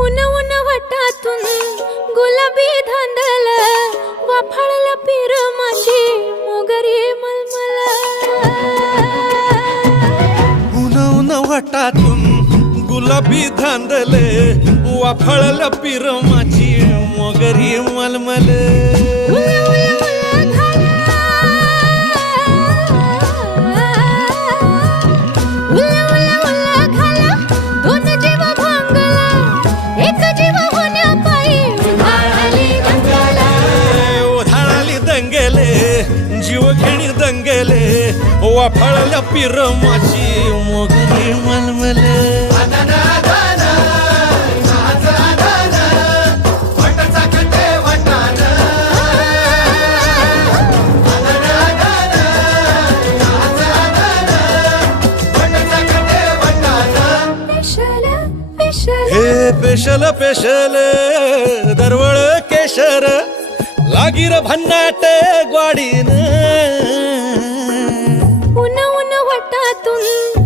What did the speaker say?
उन उन वटातून गुलाबी धांदल वाफाळला पीर माझी मोगरी मलमल उन उन वटातून गुलाबी धांदले वाफळलं पीर माझी मोगरी मलमल जीव घेणी दंगेले वाफाळल्या पीर माझी मोगरी मलमल हे पेशल पेशल दरवळ केशर लागीर भन्नाट ग्वाडीन उन उन वटातून